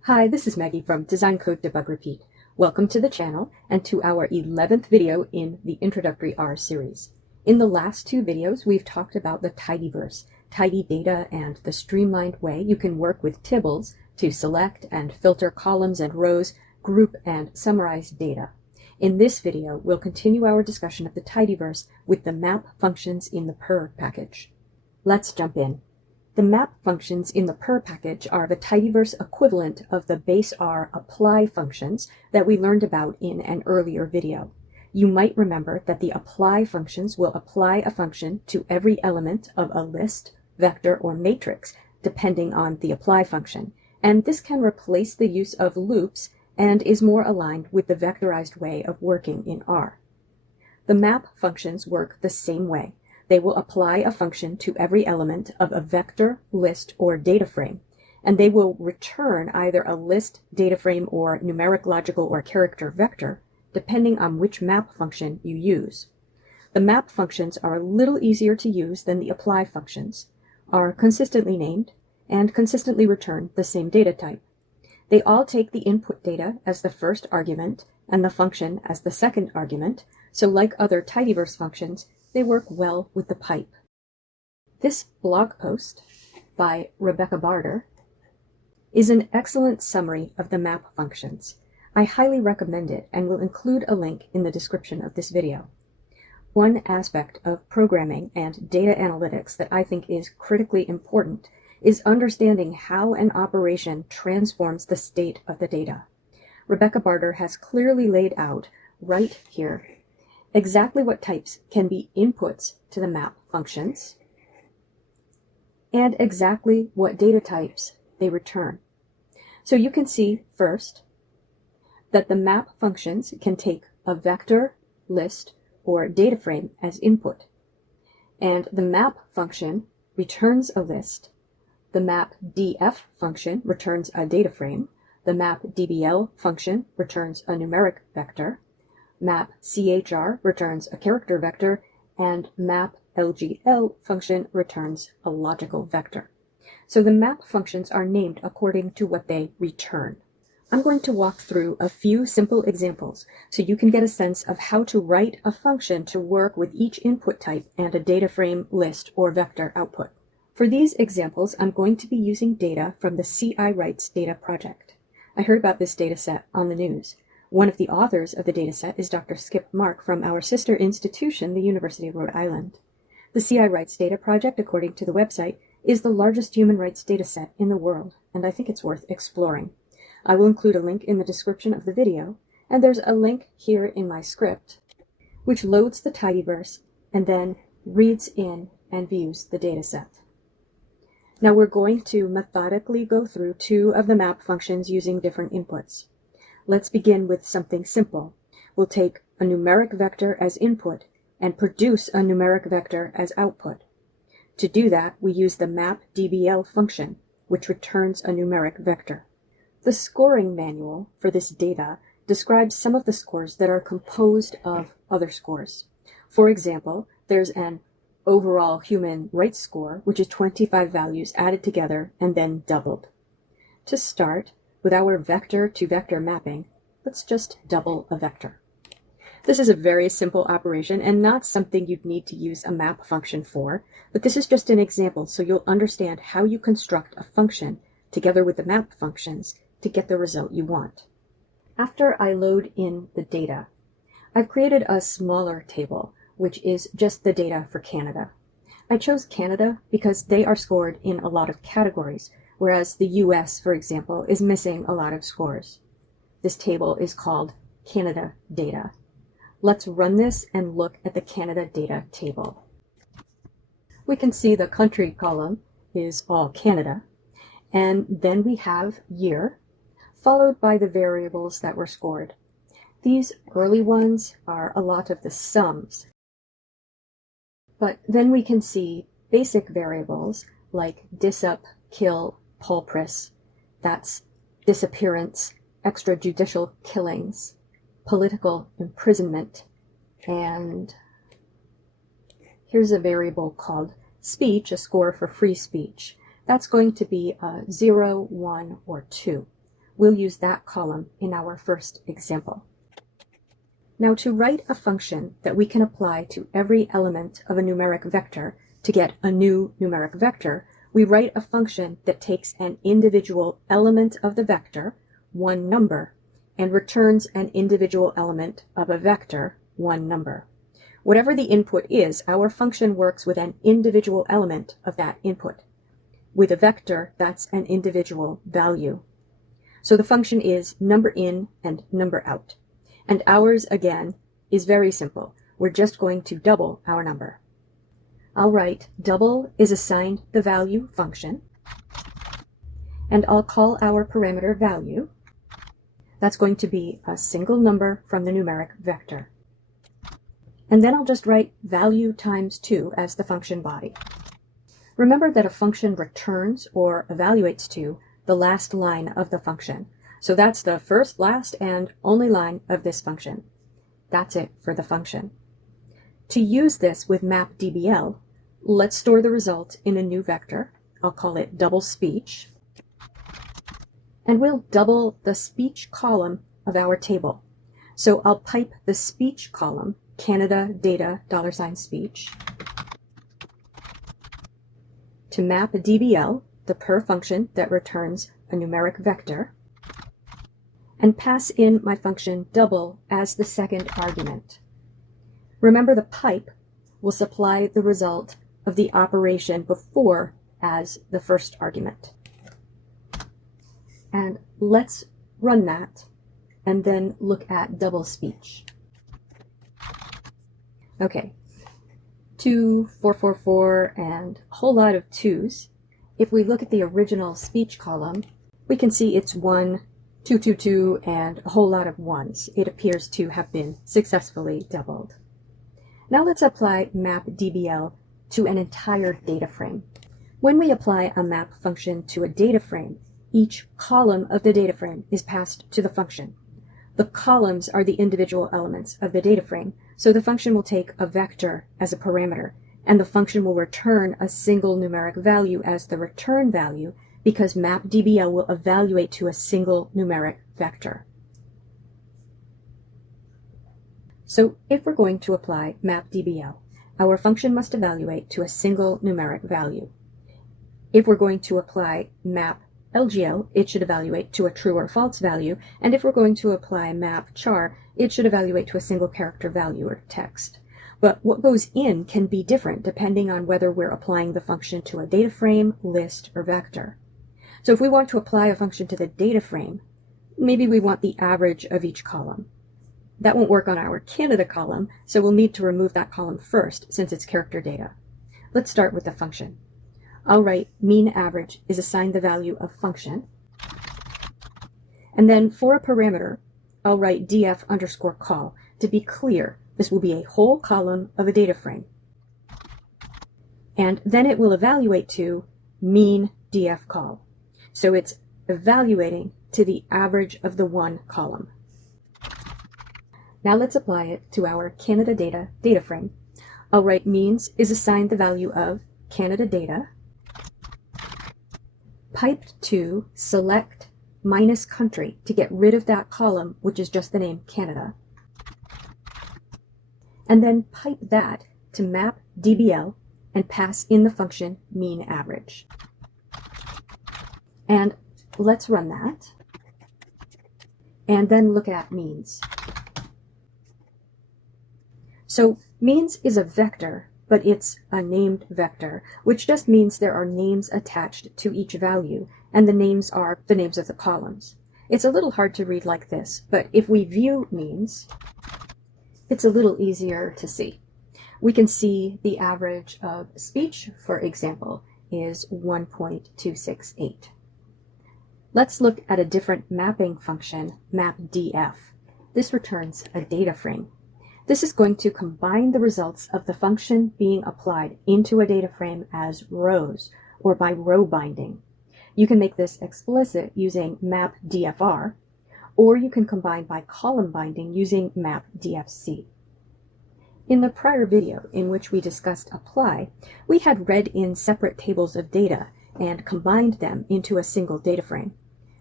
Hi, this is Maggie from Design Code Debug Repeat. Welcome to the channel and to our 11th video in the Introductory R series. In the last two videos, we've talked about the Tidyverse, tidy data, and the streamlined way you can work with tibbles to select and filter columns and rows, group and summarize data. In this video, we'll continue our discussion of the Tidyverse with the map functions in the purrr package. Let's jump in. The map functions in the purrr package are the Tidyverse equivalent of the base R apply functions that we learned about in an earlier video. You might remember that the apply functions will apply a function to every element of a list, vector, or matrix, depending on the apply function, and this can replace the use of loops and is more aligned with the vectorized way of working in R. The map functions work the same way. They will apply a function to every element of a vector, list, or data frame, and they will return either a list, data frame, or numeric, logical, or character vector, depending on which map function you use. The map functions are a little easier to use than the apply functions, are consistently named, and consistently return the same data type. They all take the input data as the first argument and the function as the second argument, so like other Tidyverse functions, they work well with the pipe. This blog post by Rebecca Barter is an excellent summary of the map functions. I highly recommend it and will include a link in the description of this video. One aspect of programming and data analytics that I think is critically important is understanding how an operation transforms the state of the data. Rebecca Barter has clearly laid out right here exactly what types can be inputs to the map functions and exactly what data types they return. So you can see first that the map functions can take a vector, list, or data frame as input, and the map function returns a list, the map df function returns a data frame, the map dbl function returns a numeric vector, map chr returns a character vector, and map lgl function returns a logical vector. So the map functions are named according to what they return. I'm going to walk through a few simple examples so you can get a sense of how to write a function to work with each input type and a data frame, list, or vector output. For these examples, I'm going to be using data from the CI Writes data project. I heard about this data set on the news. One of the authors of the dataset is Dr. Skip Mark from our sister institution, the University of Rhode Island. The CI Rights Data Project, according to the website, is the largest human rights dataset in the world, and I think it's worth exploring. I will include a link in the description of the video, and there's a link here in my script, which loads the Tidyverse and then reads in and views the dataset. Now we're going to methodically go through two of the map functions using different inputs. Let's begin with something simple. We'll take a numeric vector as input and produce a numeric vector as output. To do that, we use the map dbl function, which returns a numeric vector. The scoring manual for this data describes some of the scores that are composed of other scores. For example, there's an overall human rights score, which is 25 values added together and then doubled. To start, with our vector-to-vector mapping, let's just double a vector. This is a very simple operation and not something you'd need to use a map function for, but this is just an example so you'll understand how you construct a function together with the map functions to get the result you want. After I load in the data, I've created a smaller table, which is just the data for Canada. I chose Canada because they are scored in a lot of categories, whereas the US, for example, is missing a lot of scores. This table is called Canada Data. Let's run this and look at the Canada Data table. We can see the country column is all Canada, and then we have year, followed by the variables that were scored. These early ones are a lot of the sums, but then we can see basic variables like disup, kill, pulpris, that's disappearance, extrajudicial killings, political imprisonment, and here's a variable called speech, a score for free speech. That's going to be a 0, 1, or 2. we'll use that column in our first example. Now, to write a function that we can apply to every element of a numeric vector to get a new numeric vector, we write a function that takes an individual element of the vector, one number, and returns an individual element of a vector, one number. Whatever the input is, our function works with an individual element of that input. With a vector, that's an individual value. So the function is number in and number out. And ours, again, is very simple. We're just going to double our number. I'll write double is assigned the value function, and I'll call our parameter value. That's going to be a single number from the numeric vector. And then I'll just write value times 2 as the function body. Remember that a function returns or evaluates to the last line of the function. So that's the first, last, and only line of this function. That's it for the function. To use this with mapdbl, let's store the result in a new vector. I'll call it double speech. And we'll double the speech column of our table. So I'll pipe the speech column, Canada data $speech, to mapdbl, the purrr function that returns a numeric vector, and pass in my function double as the second argument. Remember, the pipe will supply the result of the operation before as the first argument. And let's run that and then look at double speech. Okay, 2, 4, 4, 4, and a whole lot of 2s. If we look at the original speech column, we can see it's 1, 2, 2, 2, and a whole lot of 1s. It appears to have been successfully doubled. Now let's apply mapdbl to an entire data frame. When we apply a map function to a data frame, each column of the data frame is passed to the function. The columns are the individual elements of the data frame, so the function will take a vector as a parameter, and the function will return a single numeric value as the return value, because mapdbl will evaluate to a single numeric vector. So if we're going to apply mapdbl, our function must evaluate to a single numeric value. If we're going to apply maplgl, it should evaluate to a true or false value, and if we're going to apply mapchar, it should evaluate to a single character value or text. But what goes in can be different depending on whether we're applying the function to a data frame, list, or vector. So if we want to apply a function to the data frame, maybe we want the average of each column. That won't work on our Canada column, so we'll need to remove that column first since it's character data. Let's start with the function. I'll write mean average is assigned the value of function. And then for a parameter, I'll write df underscore call. To be clear, this will be a whole column of a data frame. And then it will evaluate to mean df call. So it's evaluating to the average of the one column. Now let's apply it to our Canada data frame. I'll write means is assigned the value of Canada data, piped to select minus country to get rid of that column, which is just the name Canada, and then pipe that to mapdbl and pass in the function mean average. And let's run that, and then look at means. So means is a vector, but it's a named vector, which just means there are names attached to each value, and the names are the names of the columns. It's a little hard to read like this, but if we view means, it's a little easier to see. We can see the average of speech, for example, is 1.268. Let's look at a different mapping function, mapdf. This returns a data frame. This is going to combine the results of the function being applied into a data frame as rows, or by row binding. You can make this explicit using mapdfr, or you can combine by column binding using mapdfc. In the prior video in which we discussed apply, we had read in separate tables of data and combined them into a single data frame.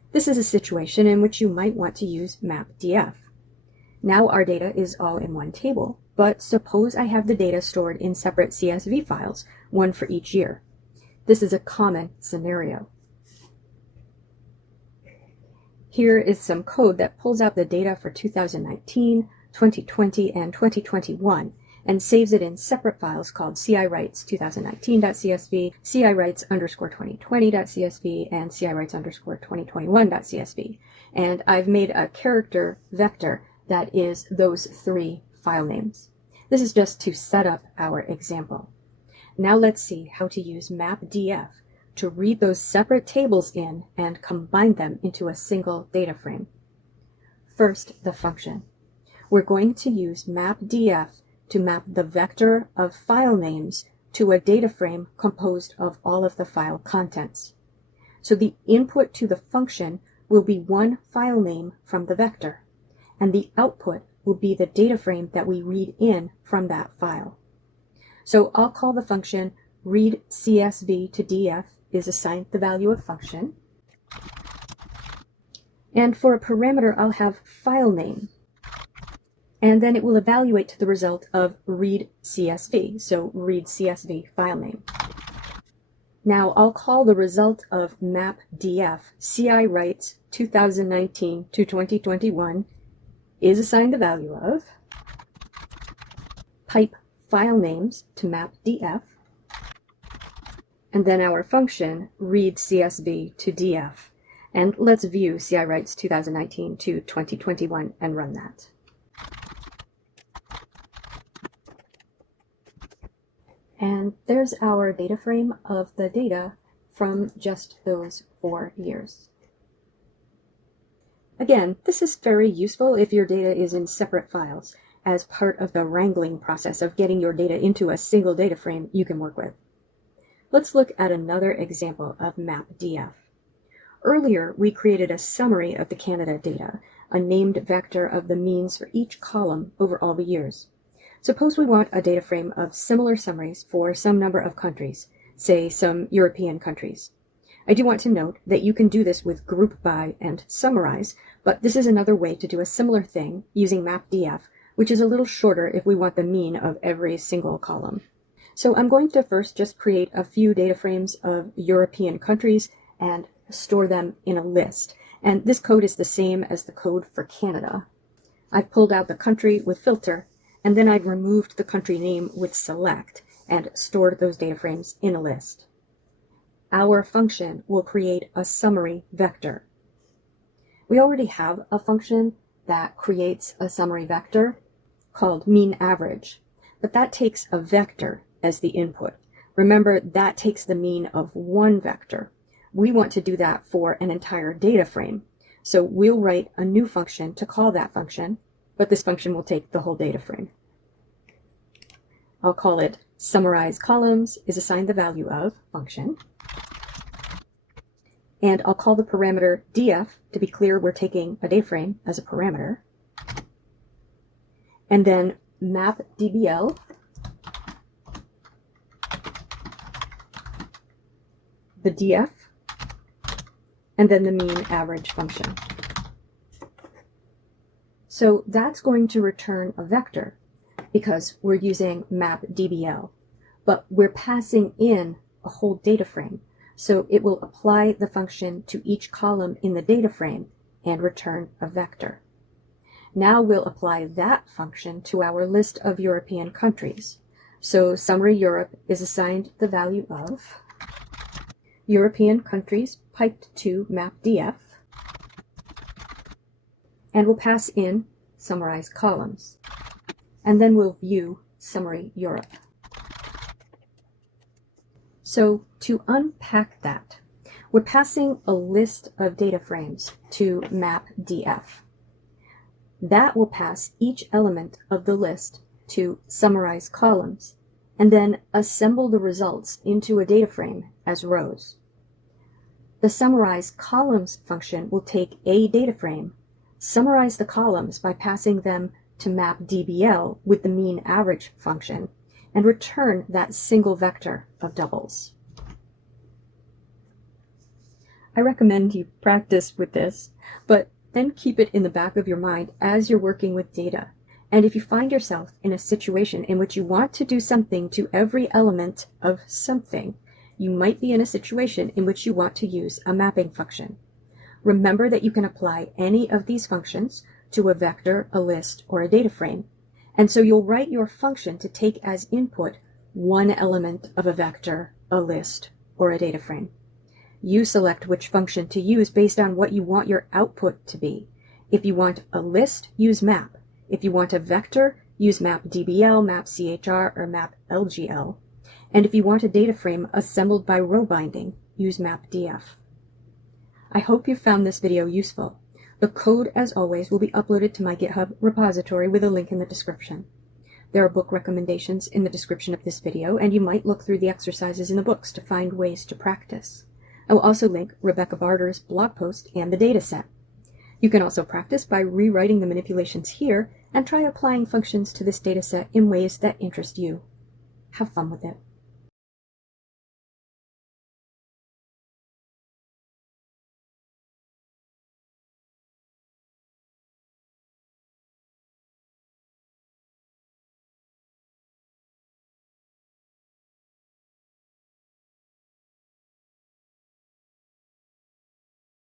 This is a situation in which you might want to use mapdf. Now our data is all in one table, but suppose I have the data stored in separate CSV files, one for each year. This is a common scenario. Here is some code that pulls out the data for 2019, 2020, and 2021 and saves it in separate files called ciwrites2019.csv, ciwrites_2020.csv, and ciwrites_2021.csv. And I've made a character vector that is those three file names. This is just to set up our example. Now let's see how to use mapdf to read those separate tables in and combine them into a single data frame. First, the function. We're going to use mapdf to map the vector of file names to a data frame composed of all of the file contents. So the input to the function will be one file name from the vector, and the output will be the data frame that we read in from that file. So I'll call the function read CSV to df is assigned the value of function. And for a parameter, I'll have file name. And then it will evaluate the result of read CSV, so read CSV file name. Now I'll call the result of mapdf ciwrites 2019 to 2021 is assigned the value of pipe file names to mapdf, and then our function read CSV to df. And let's view ciwrites 2019 to 2021 and run that. And there's our data frame of the data from just those 4 years. Again, this is very useful if your data is in separate files as part of the wrangling process of getting your data into a single data frame you can work with. Let's look at another example of mapdf. Earlier, we created a summary of the Canada data, a named vector of the means for each column over all the years. Suppose we want a data frame of similar summaries for some number of countries, say some European countries. I do want to note that you can do this with group by and summarize, but this is another way to do a similar thing using mapdf, which is a little shorter if we want the mean of every single column. So I'm going to first just create a few data frames of European countries and store them in a list. And this code is the same as the code for Canada. I've pulled out the country with filter, and then I've removed the country name with select and stored those data frames in a list. Our function will create a summary vector. We already have a function that creates a summary vector called mean average, but that takes a vector as the input. Remember, that takes the mean of one vector. We want to do that for an entire data frame. So we'll write a new function to call that function, but this function will take the whole data frame. I'll call it summarize columns is assigned the value of function. And I'll call the parameter df. To be clear, we're taking a data frame as a parameter. And then mapdbl the df, and then the mean average function. So that's going to return a vector because we're using mapdbl, but we're passing in a whole data frame. So it will apply the function to each column in the data frame and return a vector. Now we'll apply that function to our list of European countries. So summary Europe is assigned the value of European countries piped to mapdf, and we'll pass in summarize columns. And then we'll view summary Europe. So to unpack that, we're passing a list of data frames to mapdf. That will pass each element of the list to summarize columns, and then assemble the results into a data frame as rows. The summarize columns function will take a data frame, summarize the columns by passing them to mapdbl with the mean average function, and return that single vector of doubles. I recommend you practice with this, but then keep it in the back of your mind as you're working with data. And if you find yourself in a situation in which you want to do something to every element of something, you might be in a situation in which you want to use a mapping function. Remember that you can apply any of these functions to a vector, a list, or a data frame. And so you'll write your function to take as input one element of a vector, a list, or a data frame. You select which function to use based on what you want your output to be. If you want a list, use map. If you want a vector, use map DBL, map CHR, or map LGL. And if you want a data frame assembled by row binding, use map DF. I hope you found this video useful. The code, as always, will be uploaded to my GitHub repository with a link in the description. There are book recommendations in the description of this video, and you might look through the exercises in the books to find ways to practice. I will also link Rebecca Barter's blog post and the dataset. You can also practice by rewriting the manipulations here and try applying functions to this dataset in ways that interest you. Have fun with it.